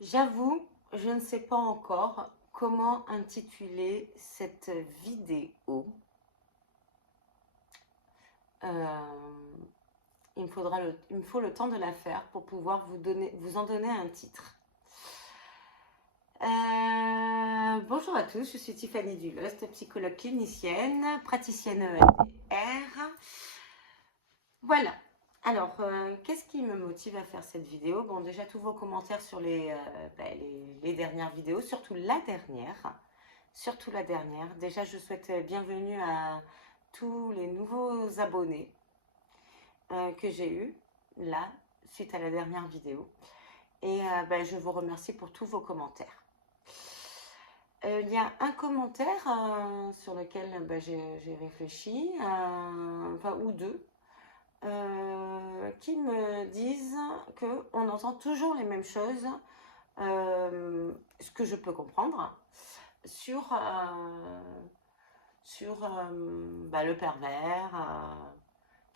J'avoue, je ne sais pas encore comment intituler cette vidéo. Euh, il me faut le temps de la faire pour pouvoir vous en donner un titre. Bonjour à tous, je suis Tiffany Dulost, psychologue clinicienne, praticienne EMDR. Voilà. Alors, qu'est-ce qui me motive à faire cette vidéo? Bon, déjà, tous vos commentaires sur les dernières vidéos, surtout la dernière. Surtout la dernière. Déjà, je souhaite bienvenue à tous les nouveaux abonnés que j'ai eus, là, suite à la dernière vidéo. Et je vous remercie pour tous vos commentaires. Il y a un commentaire sur lequel j'ai réfléchi, enfin, ou deux, qui me disent qu'on entend toujours les mêmes choses, ce que je peux comprendre, sur le pervers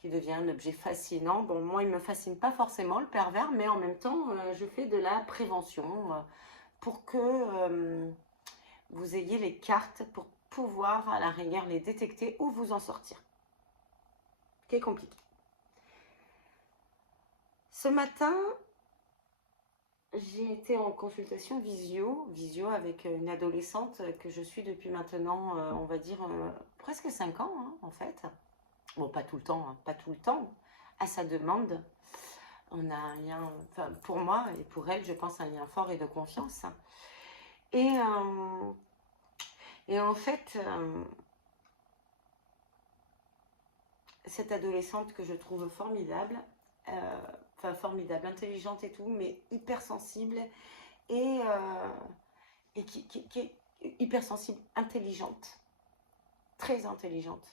qui devient un objet fascinant. Bon, moi, il ne me fascine pas forcément le pervers, mais en même temps, je fais de la prévention pour que vous ayez les cartes pour pouvoir, à la rigueur, les détecter ou vous en sortir. Ce qui est compliqué. Ce matin, j'ai été en consultation visio avec une adolescente que je suis depuis maintenant, on va dire, presque 5 ans, hein, en fait. Bon, pas tout le temps, hein, pas tout le temps. À sa demande, on a un lien, enfin, pour moi et pour elle, je pense, un lien fort et de confiance. Et, euh, et en fait, cette adolescente que je trouve formidable, enfin formidable, intelligente et tout, mais hypersensible et, qui est hypersensible, intelligente, très intelligente,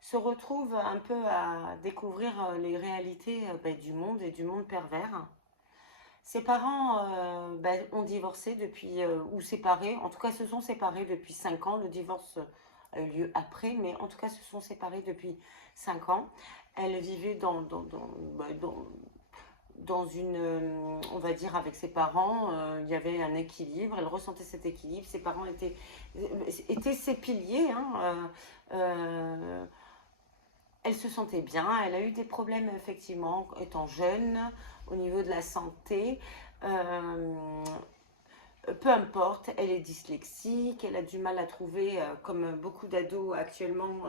se retrouve un peu à découvrir les réalités du monde et du monde pervers. Ses parents ont divorcé depuis, ou séparés, en tout cas se sont séparés depuis 5 ans. Le divorce a eu lieu après, mais en tout cas se sont séparés depuis 5 ans. Elle vivait dans une, on va dire, avec ses parents, il y avait un équilibre, elle ressentait cet équilibre, ses parents étaient ses piliers, hein, elle se sentait bien, elle a eu des problèmes effectivement étant jeune au niveau de la santé. Euh, Peu importe, elle est dyslexique, elle a du mal à trouver, comme beaucoup d'ados actuellement,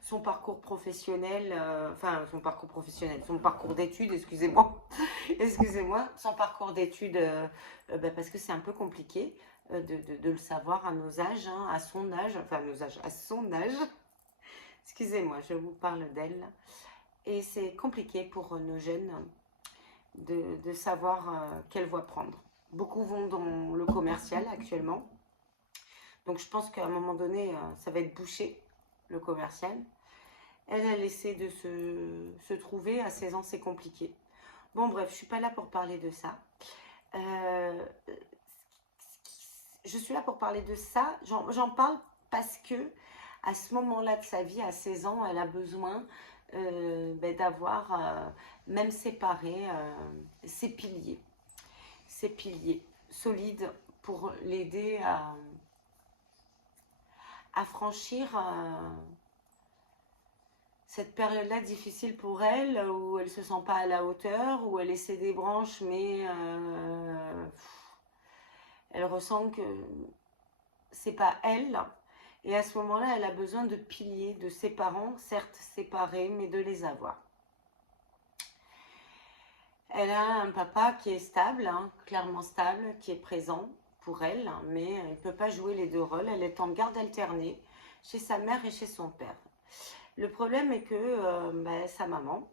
son parcours professionnel, son parcours d'études, excusez-moi, excusez-moi, son parcours d'études, parce que c'est un peu compliqué de le savoir à nos âges, hein, à son âge, enfin à nos âges, à son âge. Excusez-moi, je vous parle d'elle. Et c'est compliqué pour nos jeunes de savoir quelle voie prendre. Beaucoup vont dans le commercial actuellement. Donc je pense qu'à un moment donné, ça va être bouché, le commercial. Elle essaie de se trouver. À 16 ans, c'est compliqué. Bon, bref, je ne suis pas là pour parler de ça. Euh, je suis là pour parler de ça. J'en parle parce que à ce moment-là de sa vie, à 16 ans, elle a besoin d'avoir, même séparé, ses piliers solides pour l'aider à franchir cette période-là difficile pour elle, où elle ne se sent pas à la hauteur, où elle essaie des branches, mais elle ressent que c'est pas elle. Et à ce moment-là, elle a besoin de piliers, de ses parents, certes séparés, mais de les avoir. Elle a un papa qui est stable, hein, clairement stable, qui est présent pour elle, hein, mais elle ne peut pas jouer les deux rôles. Elle est en garde alternée chez sa mère et chez son père. Le problème est que sa maman,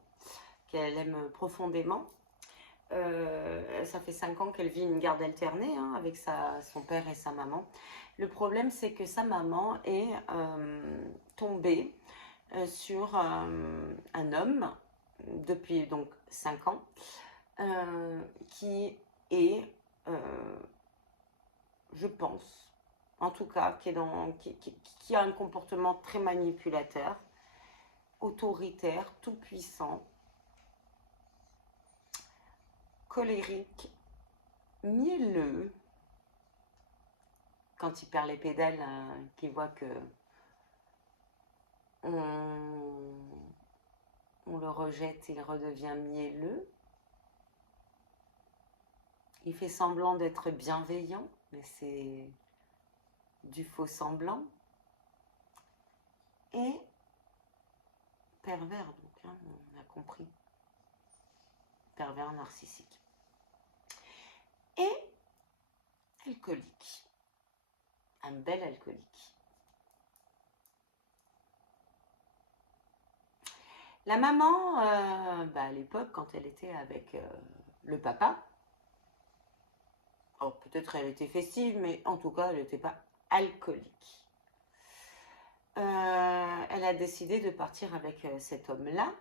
qu'elle aime profondément, ça fait 5 ans qu'elle vit une garde alternée, hein, avec son père et sa maman. Le problème, c'est que sa maman est tombée sur un homme depuis donc 5 ans, qui est, je pense, en tout cas, qui a un comportement très manipulateur, autoritaire, tout puissant, colérique, mielleux. Quand il perd les pédales, qu'il voit que on le rejette, il redevient mielleux. Il fait semblant d'être bienveillant, mais c'est du faux semblant. Et pervers, donc, hein, on a compris. Pervers narcissique. Et alcoolique. Un bel alcoolique. La maman, à l'époque, quand elle était avec le papa, oh, peut-être elle était festive, mais en tout cas, elle n'était pas alcoolique. Elle a décidé de partir avec cet homme-là,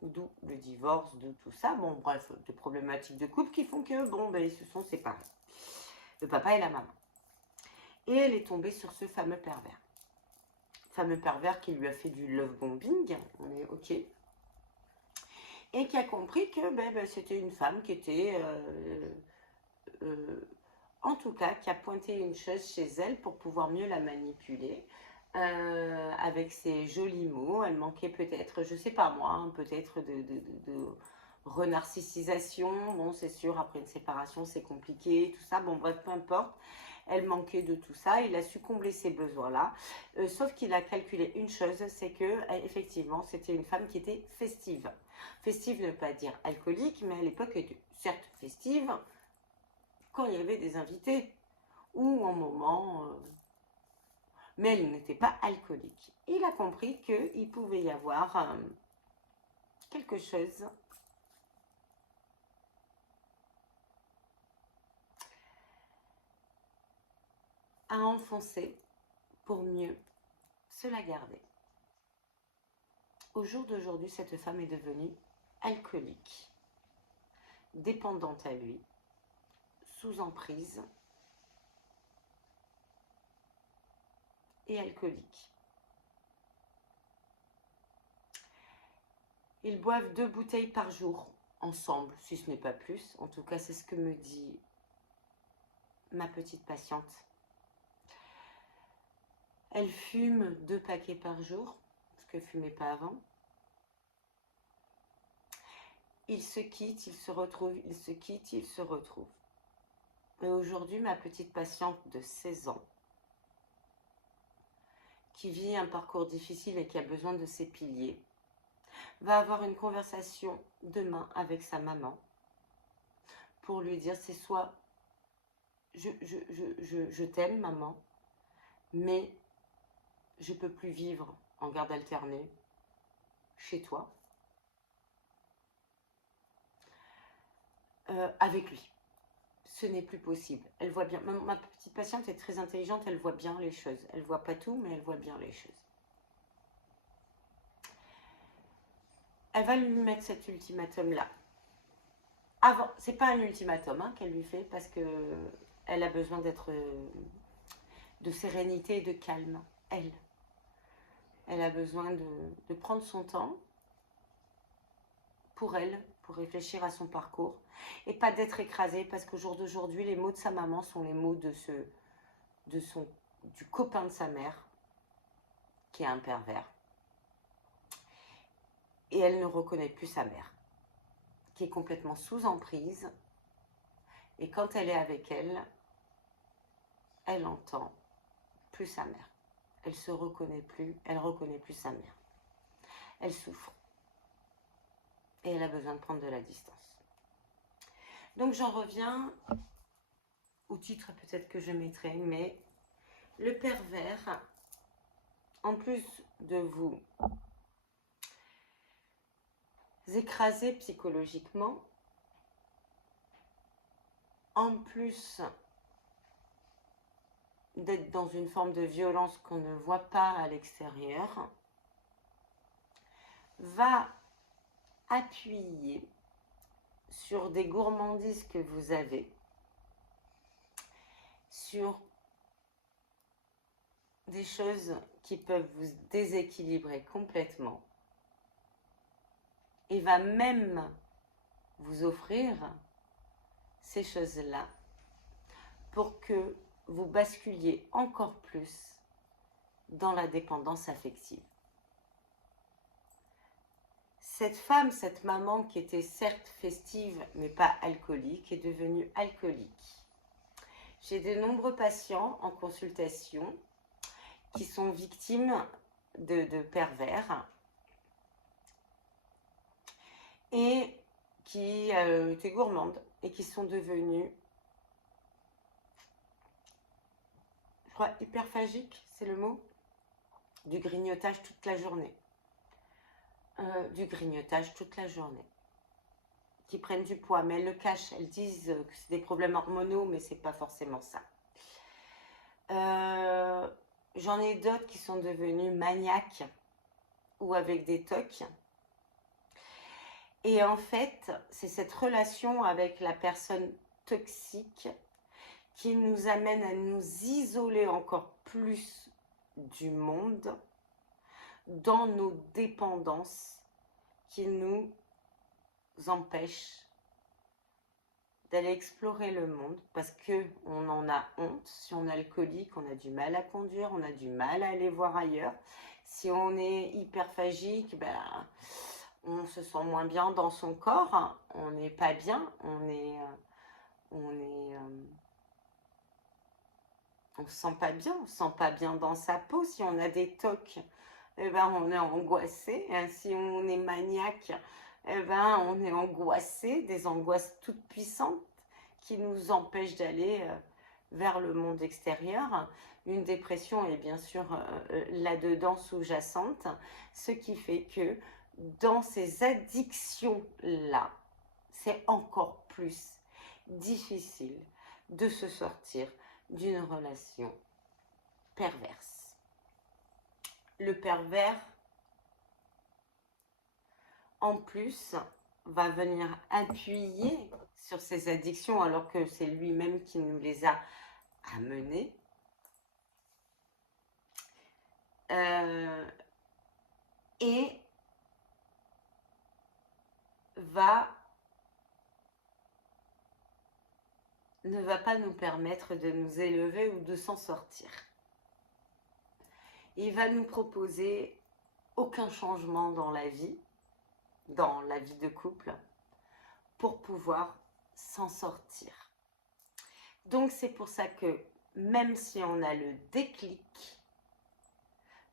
d'où le divorce, d'où tout ça. Bon, bref, des problématiques de couple qui font que, bon, ils se sont séparés. Le papa et la maman. Et elle est tombée sur ce fameux pervers. Fameux pervers qui lui a fait du love bombing, on est ok. Et qui a compris que c'était une femme qui était, en tout cas, qui a pointé une chose chez elle pour pouvoir mieux la manipuler. Avec ses jolis mots, elle manquait peut-être, je sais pas moi, hein, peut-être de renarcissisation. Bon, c'est sûr, après une séparation, c'est compliqué, tout ça. Bon, bref, peu importe. Elle manquait de tout ça. Il a su combler ces besoins-là. Sauf qu'il a calculé une chose, c'est que effectivement, c'était une femme qui était festive. Festive ne veut pas dire alcoolique, mais à l'époque, elle était certes festive quand il y avait des invités ou en moment. Mais elle n'était pas alcoolique. Il a compris qu'il pouvait y avoir quelque chose à enfoncer pour mieux se la garder. Au jour d'aujourd'hui, cette femme est devenue alcoolique, dépendante à lui, sous emprise et alcoolique. Ils boivent 2 bouteilles par jour ensemble, si ce n'est pas plus. En tout cas, c'est ce que me dit ma petite patiente. Elle fume 2 paquets par jour, ce qu'elle ne fumait pas avant. Ils se quittent, ils se retrouvent, ils se quittent, ils se retrouvent. Et aujourd'hui, ma petite patiente de 16 ans, qui vit un parcours difficile et qui a besoin de ses piliers, va avoir une conversation demain avec sa maman pour lui dire, c'est soit je t'aime maman, mais je ne peux plus vivre en garde alternée chez toi, avec lui. Ce n'est plus possible. Elle voit bien. Ma petite patiente est très intelligente, elle voit bien les choses. Elle ne voit pas tout, mais elle voit bien les choses. Elle va lui mettre cet ultimatum-là. Avant, c'est pas un ultimatum qu'elle lui fait parce que elle a besoin d'être de sérénité et de calme. Elle a besoin de prendre son temps pour elle, pour réfléchir à son parcours et pas d'être écrasée parce qu'au jour d'aujourd'hui, les mots de sa maman sont les mots du copain de sa mère qui est un pervers. Et elle ne reconnaît plus sa mère, qui est complètement sous emprise. Et quand elle est avec elle, elle entend plus sa mère. Elle se reconnaît plus, elle reconnaît plus sa mère. Elle souffre. Et elle a besoin de prendre de la distance. Donc j'en reviens au titre peut-être que je mettrai, mais le pervers, en plus de vous écraser psychologiquement, en plus d'être dans une forme de violence qu'on ne voit pas à l'extérieur, va appuyer sur des gourmandises que vous avez, sur des choses qui peuvent vous déséquilibrer complètement et va même vous offrir ces choses-là pour que vous basculiez encore plus dans la dépendance affective. Cette femme, cette maman qui était certes festive mais pas alcoolique, est devenue alcoolique. J'ai de nombreux patients en consultation qui sont victimes de pervers et qui étaient gourmandes et qui sont devenues, je crois, hyperphagiques, c'est le mot, du grignotage toute la journée. Qui prennent du poids, mais elles le cachent, elles disent que c'est des problèmes hormonaux, mais c'est pas forcément ça. J'en ai d'autres qui sont devenus maniaques ou avec des tocs. Et en fait, c'est cette relation avec la personne toxique qui nous amène à nous isoler encore plus du monde dans nos dépendances qui nous empêchent d'aller explorer le monde parce qu'on en a honte. Si on est alcoolique, on a du mal à conduire, on a du mal à aller voir ailleurs. Si on est hyperphagique, on se sent moins bien dans son corps, on n'est pas bien, on se sent pas bien, on se sent pas bien dans sa peau. Si on a des tocs, on est angoissé. Si on est maniaque, on est angoissé, des angoisses toutes puissantes qui nous empêchent d'aller vers le monde extérieur. Une dépression est bien sûr là-dedans sous-jacente, ce qui fait que dans ces addictions-là, c'est encore plus difficile de se sortir d'une relation perverse. Le pervers, en plus, va venir appuyer sur ces addictions alors que c'est lui-même qui nous les a amenées. Et ne va pas nous permettre de nous élever ou de s'en sortir. Il va nous proposer aucun changement dans la vie de couple, pour pouvoir s'en sortir. Donc c'est pour ça que même si on a le déclic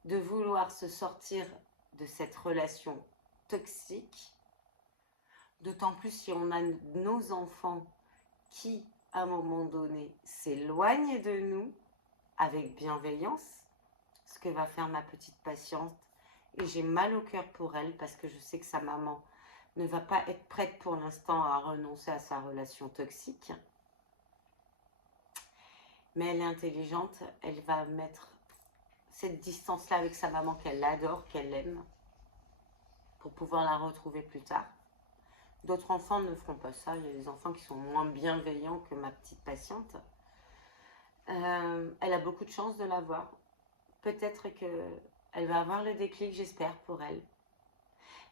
de vouloir se sortir de cette relation toxique, d'autant plus si on a nos enfants qui, à un moment donné, s'éloignent de nous avec bienveillance, ce que va faire ma petite patiente. Et j'ai mal au cœur pour elle parce que je sais que sa maman ne va pas être prête pour l'instant à renoncer à sa relation toxique. Mais elle est intelligente, elle va mettre cette distance-là avec sa maman qu'elle adore, qu'elle aime, pour pouvoir la retrouver plus tard. D'autres enfants ne feront pas ça, il y a des enfants qui sont moins bienveillants que ma petite patiente. Elle a beaucoup de chance de l'avoir. Peut-être qu'elle va avoir le déclic, j'espère, pour elle.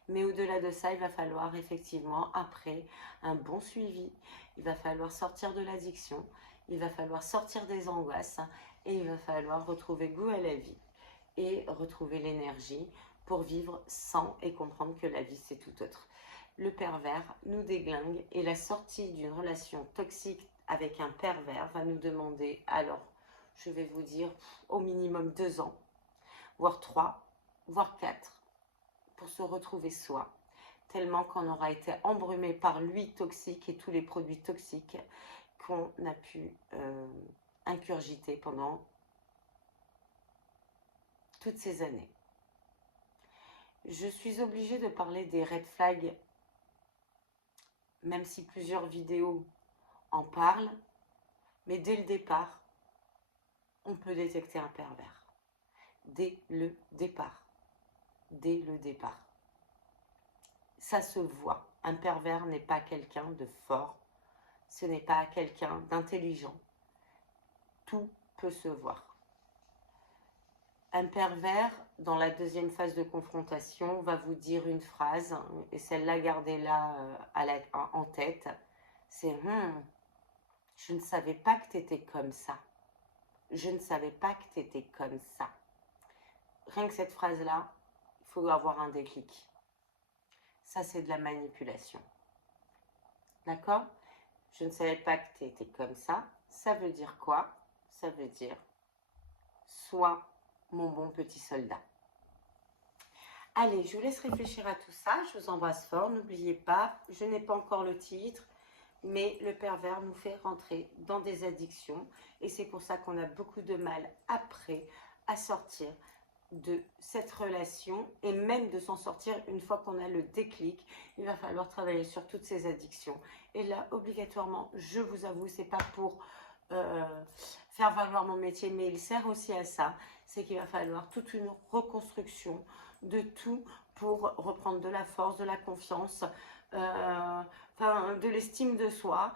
Mais au-delà de ça, il va falloir effectivement, après un bon suivi, il va falloir sortir de l'addiction, il va falloir sortir des angoisses et il va falloir retrouver goût à la vie et retrouver l'énergie pour vivre sans et comprendre que la vie c'est tout autre. Le pervers nous déglingue et la sortie d'une relation toxique avec un pervers va nous demander, alors je vais vous dire, au minimum 2 ans, voire 3, voire 4, pour se retrouver soi, tellement qu'on aura été embrumé par l'huile toxique et tous les produits toxiques qu'on a pu ingurgiter pendant toutes ces années. Je suis obligée de parler des red flags, même si plusieurs vidéos en parlent, mais dès le départ, on peut détecter un pervers. Dès le départ. Dès le départ. Ça se voit. Un pervers n'est pas quelqu'un de fort. Ce n'est pas quelqu'un d'intelligent. Tout peut se voir. Un pervers, dans la deuxième phase de confrontation, va vous dire une phrase, et celle-là, gardez-la en tête. C'est Je ne savais pas que tu étais comme ça. Je ne savais pas que tu étais comme ça. Rien que cette phrase-là, il faut avoir un déclic. Ça, c'est de la manipulation. D'accord? Je ne savais pas que tu étais comme ça. Ça veut dire quoi? Ça veut dire, sois mon bon petit soldat. Allez, je vous laisse réfléchir à tout ça. Je vous embrasse fort. N'oubliez pas, je n'ai pas encore le titre, mais le pervers nous fait rentrer dans des addictions. Et c'est pour ça qu'on a beaucoup de mal après à sortir de cette relation et même de s'en sortir une fois qu'on a le déclic. Il va falloir travailler sur toutes ces addictions. Et là, obligatoirement, je vous avoue, c'est pas pour faire valoir mon métier, mais il sert aussi à ça. C'est qu'il va falloir toute une reconstruction de tout pour reprendre de la force, de la confiance, de l'estime de soi,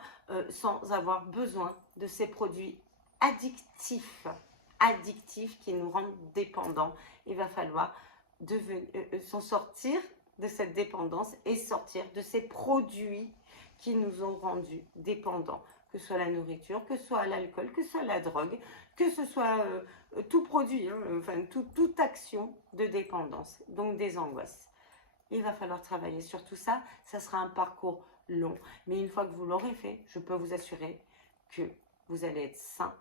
sans avoir besoin de ces produits addictifs qui nous rendent dépendants. Il va falloir s'en sortir de cette dépendance et sortir de ces produits qui nous ont rendus dépendants, que ce soit la nourriture, que ce soit l'alcool, que ce soit la drogue, que ce soit tout produit, toute action de dépendance, donc des angoisses. Il va falloir travailler sur tout ça. Ça sera un parcours long, mais une fois que vous l'aurez fait, je peux vous assurer que vous allez être sain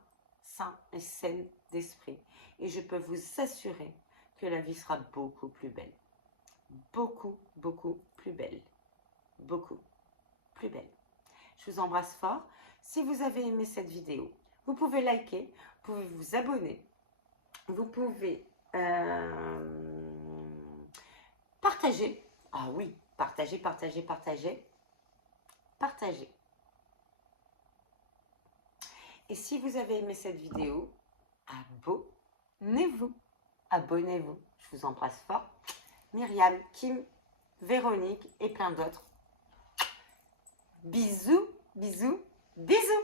et saine d'esprit. Et je peux vous assurer que la vie sera beaucoup plus belle. Beaucoup, beaucoup plus belle. Beaucoup plus belle. Je vous embrasse fort. Si vous avez aimé cette vidéo, vous pouvez liker, vous pouvez vous abonner, vous pouvez partager. Ah oui, partager. Et si vous avez aimé cette vidéo, abonnez-vous. Abonnez-vous. Je vous embrasse fort. Myriam, Kim, Véronique et plein d'autres. Bisous, bisous, bisous.